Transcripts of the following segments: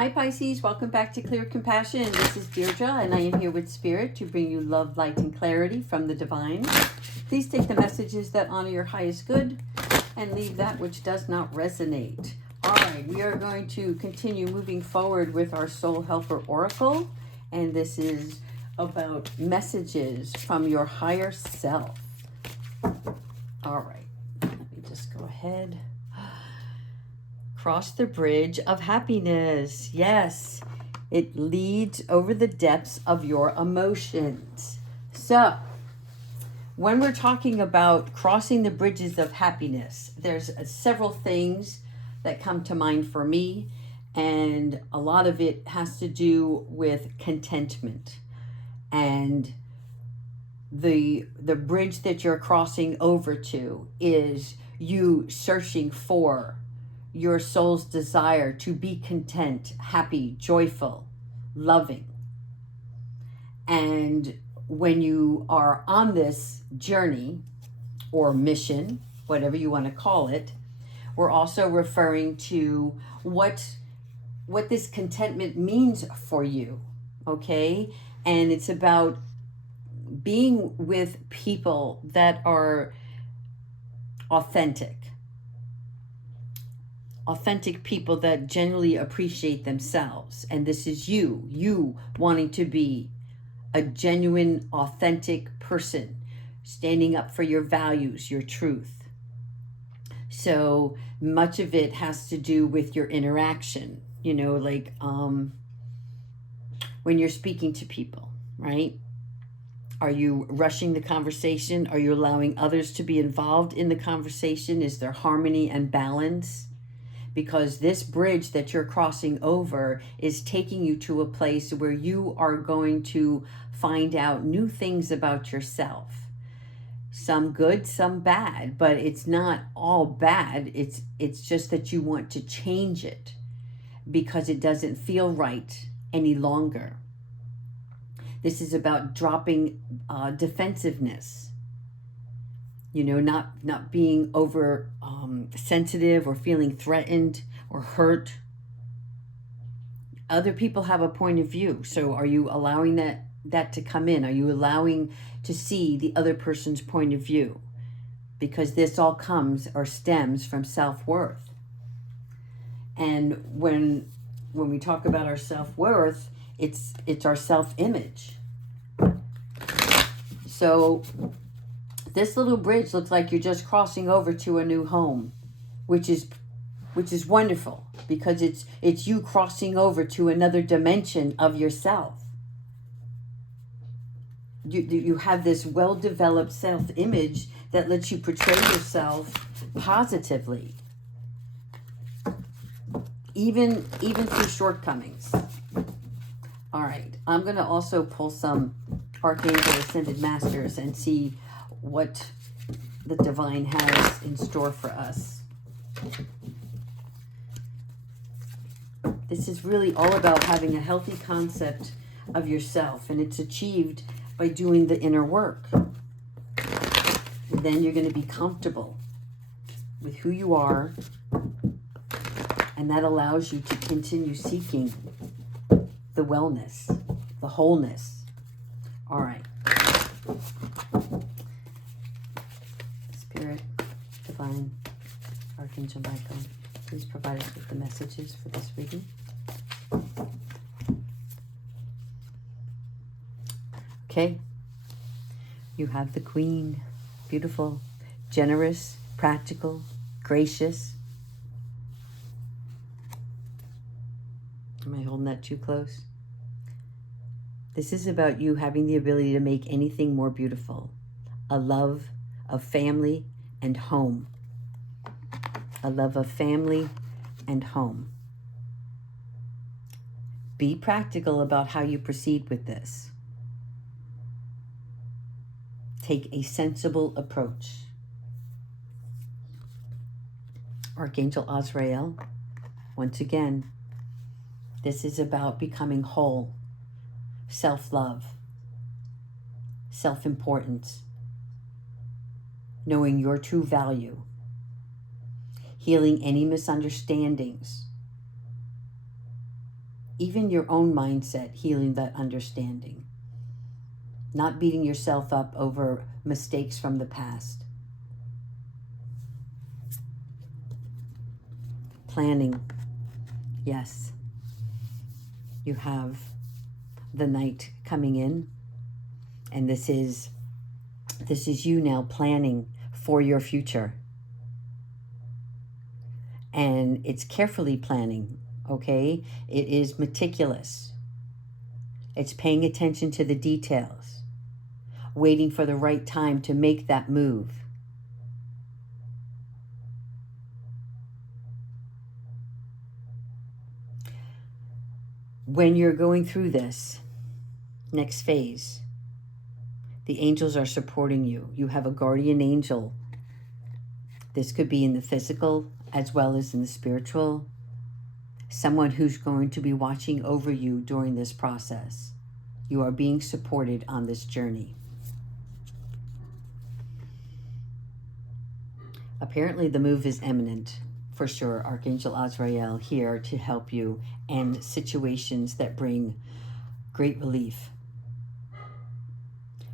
Hi Pisces, welcome back to Clear Compassion. This is Deirdre and I am here with Spirit to bring you love, light, and clarity from the divine. Please take the messages that honor your highest good and leave that which does not resonate. All right, we are going to continue moving forward with our Soul Helper Oracle, and this is about messages from your higher self. All right, let me just go ahead. Cross the bridge of happiness. Yes, it leads over the depths of your emotions. So, when we're talking about crossing the bridges of happiness, there's several things that come to mind for me, and a lot of it has to do with contentment. And the bridge that you're crossing over to is you searching for your soul's desire to be content, happy, joyful, loving. And when you are on this journey or mission, whatever you want to call it, we're also referring to what this contentment means for you, okay? And it's about being with people that are authentic people that genuinely appreciate themselves. And this is you wanting to be a genuine, authentic person, standing up for your values, your truth. So much of it has to do with your interaction, like when you're speaking to people, right? Are you rushing the conversation? Are you allowing others to be involved in the conversation? Is there harmony and balance? Because this bridge that you're crossing over is taking you to a place where you are going to find out new things about yourself. Some good, some bad, but it's not all bad. It's just that you want to change it because it doesn't feel right any longer. This is about dropping defensiveness. Not being over sensitive or feeling threatened or hurt. Other people have a point of view. So are you allowing that to come in? Are you allowing to see the other person's point of view? Because this all comes or stems from self-worth. And when we talk about our self-worth, it's our self-image. So this little bridge looks like you're just crossing over to a new home, which is wonderful because it's you crossing over to another dimension of yourself. You have this well-developed self-image that lets you portray yourself positively, even through shortcomings. All right, I'm going to also pull some Archangel Ascended Masters and see what the divine has in store for us. This is really all about having a healthy concept of yourself, and it's achieved by doing the inner work. And then you're going to be comfortable with who you are, and that allows you to continue seeking the wellness, the wholeness. All right. Spirit, Divine, Archangel Michael, please provide us with the messages for this reading. Okay, you have the Queen, beautiful, generous, practical, gracious. Am I holding that too close? This is about you having the ability to make anything more beautiful. A love of family and home. A love of family and home. Be practical about how you proceed with this. Take a sensible approach. Archangel Azrael, once again, this is about becoming whole, self-love, self-importance, knowing your true value, healing any misunderstandings, even your own mindset, healing that understanding. Not beating yourself up over mistakes from the past. Planning. Yes. You have the night coming in, and this is you now planning for your future. And it's carefully planning, okay? It is meticulous. It's paying attention to the details, waiting for the right time to make that move. When you're going through this next phase, the angels are supporting you. You have a guardian angel. This could be in the physical as well as in the spiritual. Someone who's going to be watching over you during this process. You are being supported on this journey. Apparently the move is imminent. For sure, Archangel Azrael here to help you end situations that bring great relief.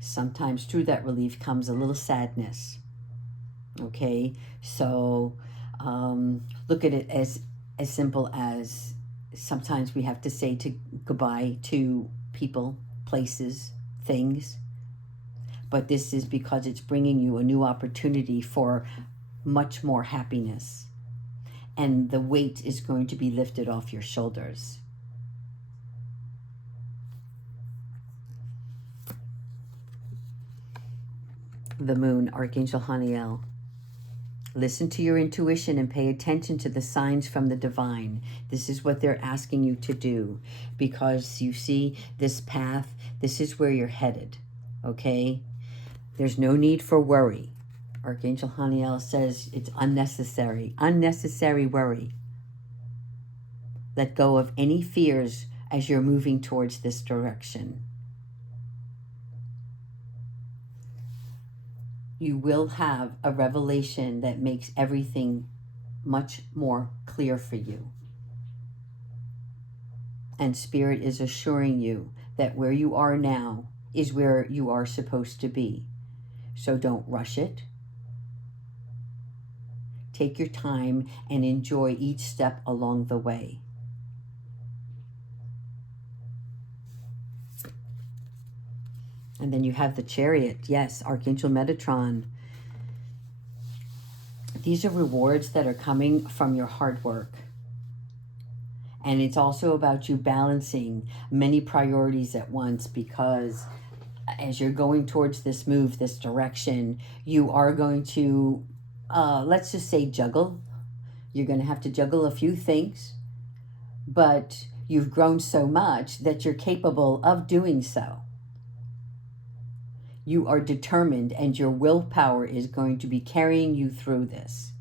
Sometimes through that relief comes a little sadness. Okay, so look at it as simple as sometimes we have to say goodbye to people, places, things. But this is because it's bringing you a new opportunity for much more happiness. And the weight is going to be lifted off your shoulders. The moon, Archangel Haniel. Listen to your intuition and pay attention to the signs from the divine. This is what they're asking you to do, because you see this path, this is where you're headed, okay? There's no need for worry. Archangel Haniel says it's unnecessary worry. Let go of any fears as you're moving towards this direction. You will have a revelation that makes everything much more clear for you. And Spirit is assuring you that where you are now is where you are supposed to be. So don't rush it. Take your time and enjoy each step along the way. And then you have the Chariot. Yes, Archangel Metatron. These are rewards that are coming from your hard work. And it's also about you balancing many priorities at once, because as you're going towards this move, this direction, you are going to, let's just say, juggle. You're going to have to juggle a few things, but you've grown so much that you're capable of doing so. You are determined, and your willpower is going to be carrying you through this.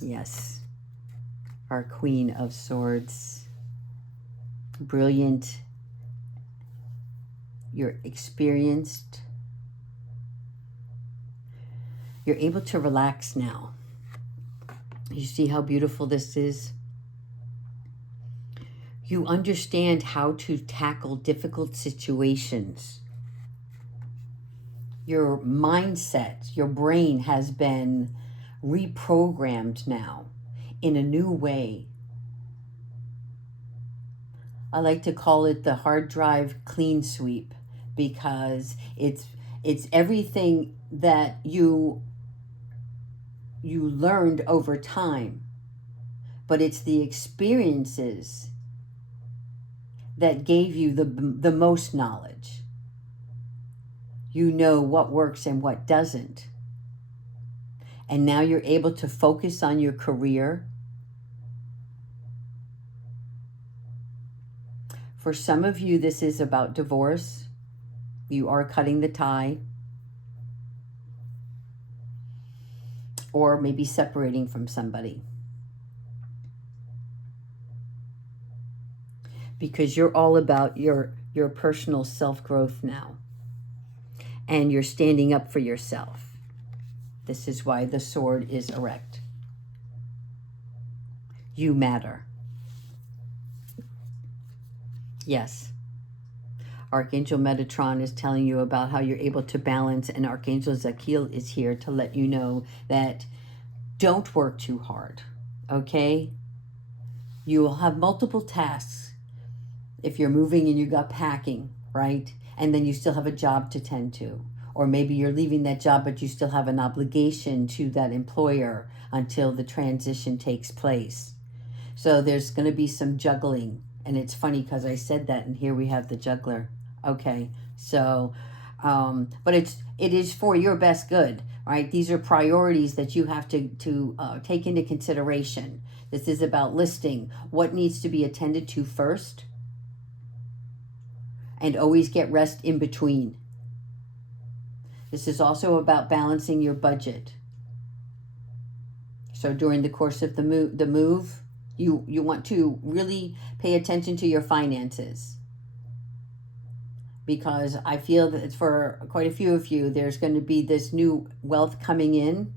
Yes, our Queen of Swords. Brilliant. You're experienced. You're able to relax now. You see how beautiful this is? You understand how to tackle difficult situations. Your mindset, your brain has been reprogrammed now in a new way. I like to call it the hard drive clean sweep, because it's everything that you learned over time, but it's the experiences that gave you the most knowledge. You know what works and what doesn't. And now you're able to focus on your career. For some of you, this is about divorce. You are cutting the tie. Or maybe separating from somebody. Because you're all about your personal self-growth now. And you're standing up for yourself. This is why the sword is erect. You matter. Yes. Archangel Metatron is telling you about how you're able to balance, and Archangel Zakiel is here to let you know that don't work too hard, okay? You will have multiple tasks if you're moving and you got packing, right? And then you still have a job to tend to. Or maybe you're leaving that job, but you still have an obligation to that employer until the transition takes place. So there's going to be some juggling. And it's funny because I said that, and here we have the juggler. Okay, so, but it is for your best good, right? These are priorities that you have to take into consideration. This is about listing what needs to be attended to first, and always get rest in between. This is also about balancing your budget. So during the course of the move, you want to really pay attention to your finances. Because I feel that for quite a few of you, there's going to be this new wealth coming in,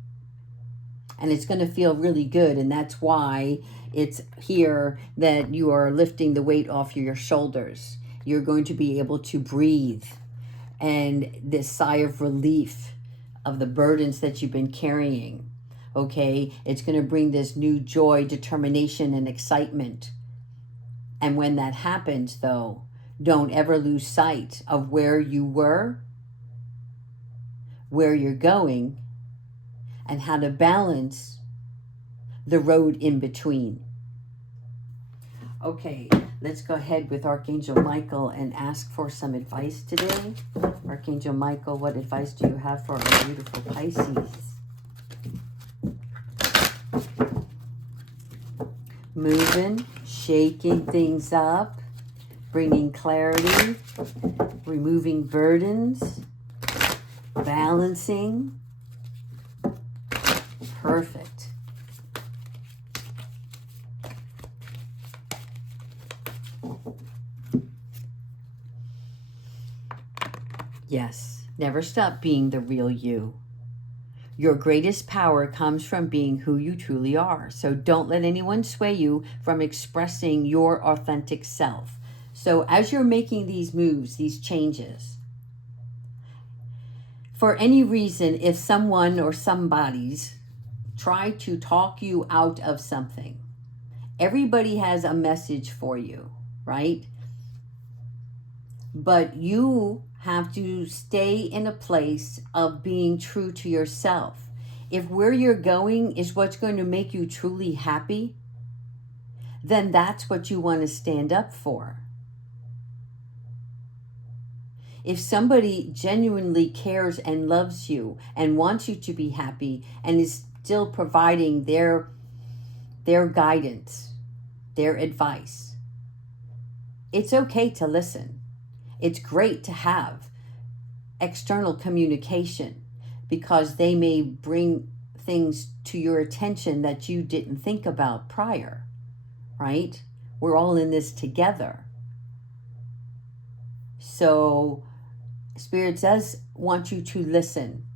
and it's going to feel really good. And that's why it's here that you are lifting the weight off your shoulders. You're going to be able to breathe, and this sigh of relief of the burdens that you've been carrying. Okay, it's going to bring this new joy, determination, and excitement. And when that happens, though, don't ever lose sight of where you were, where you're going, and how to balance the road in between. Okay, let's go ahead with Archangel Michael and ask for some advice today. Archangel Michael, what advice do you have for our beautiful Pisces? Moving, shaking things up, bringing clarity, removing burdens, balancing. Perfect. Yes, never stop being the real you. Your greatest power comes from being who you truly are. So don't let anyone sway you from expressing your authentic self. So as you're making these moves, these changes, for any reason, if someone or somebody's try to talk you out of something, everybody has a message for you, right? But you have to stay in a place of being true to yourself. If where you're going is what's going to make you truly happy, then that's what you want to stand up for. If somebody genuinely cares and loves you and wants you to be happy and is still providing their guidance, their advice, it's okay to listen. It's great to have external communication because they may bring things to your attention that you didn't think about prior, right? We're all in this together. So Spirit does want you to listen.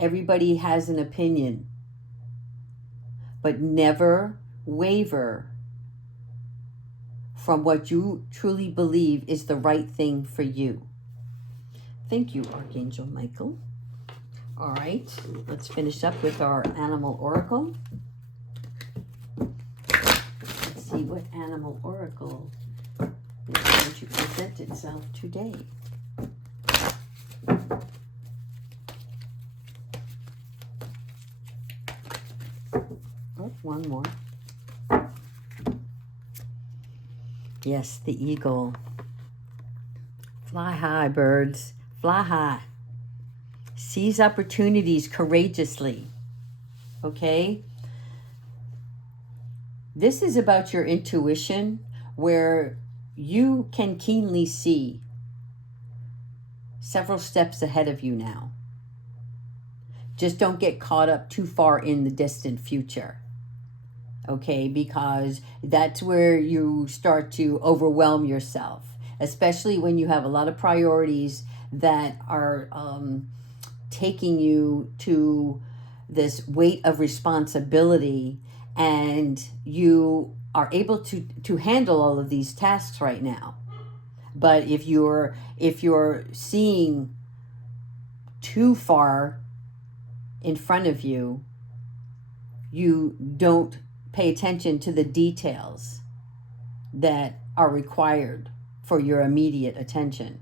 Everybody has an opinion, but never waver from what you truly believe is the right thing for you. Thank you, Archangel Michael. All right, let's finish up with our animal oracle. Let's see what animal oracle is going to present itself today. Oh, one more. Yes, the eagle. Fly high, birds. Fly high. Seize opportunities courageously. Okay? This is about your intuition, where you can keenly see several steps ahead of you now. Just don't get caught up too far in the distant future. Okay, because that's where you start to overwhelm yourself, especially when you have a lot of priorities that are taking you to this weight of responsibility, and you are able to handle all of these tasks right now. But if you're seeing too far in front of you, you don't pay attention to the details that are required for your immediate attention.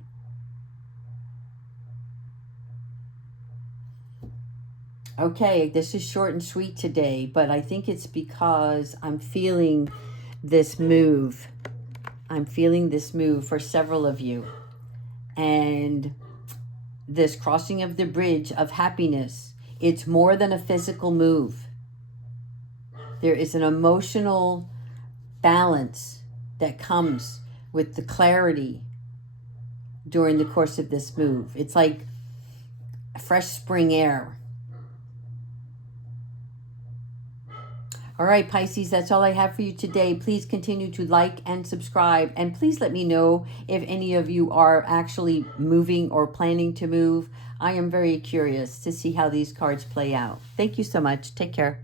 Okay, this is short and sweet today, but I think it's because I'm feeling this move. I'm feeling this move for several of you. And this crossing of the bridge of happiness, it's more than a physical move. There is an emotional balance that comes with the clarity during the course of this move. It's like fresh spring air. All right, Pisces, that's all I have for you today. Please continue to like and subscribe. And please let me know if any of you are actually moving or planning to move. I am very curious to see how these cards play out. Thank you so much. Take care.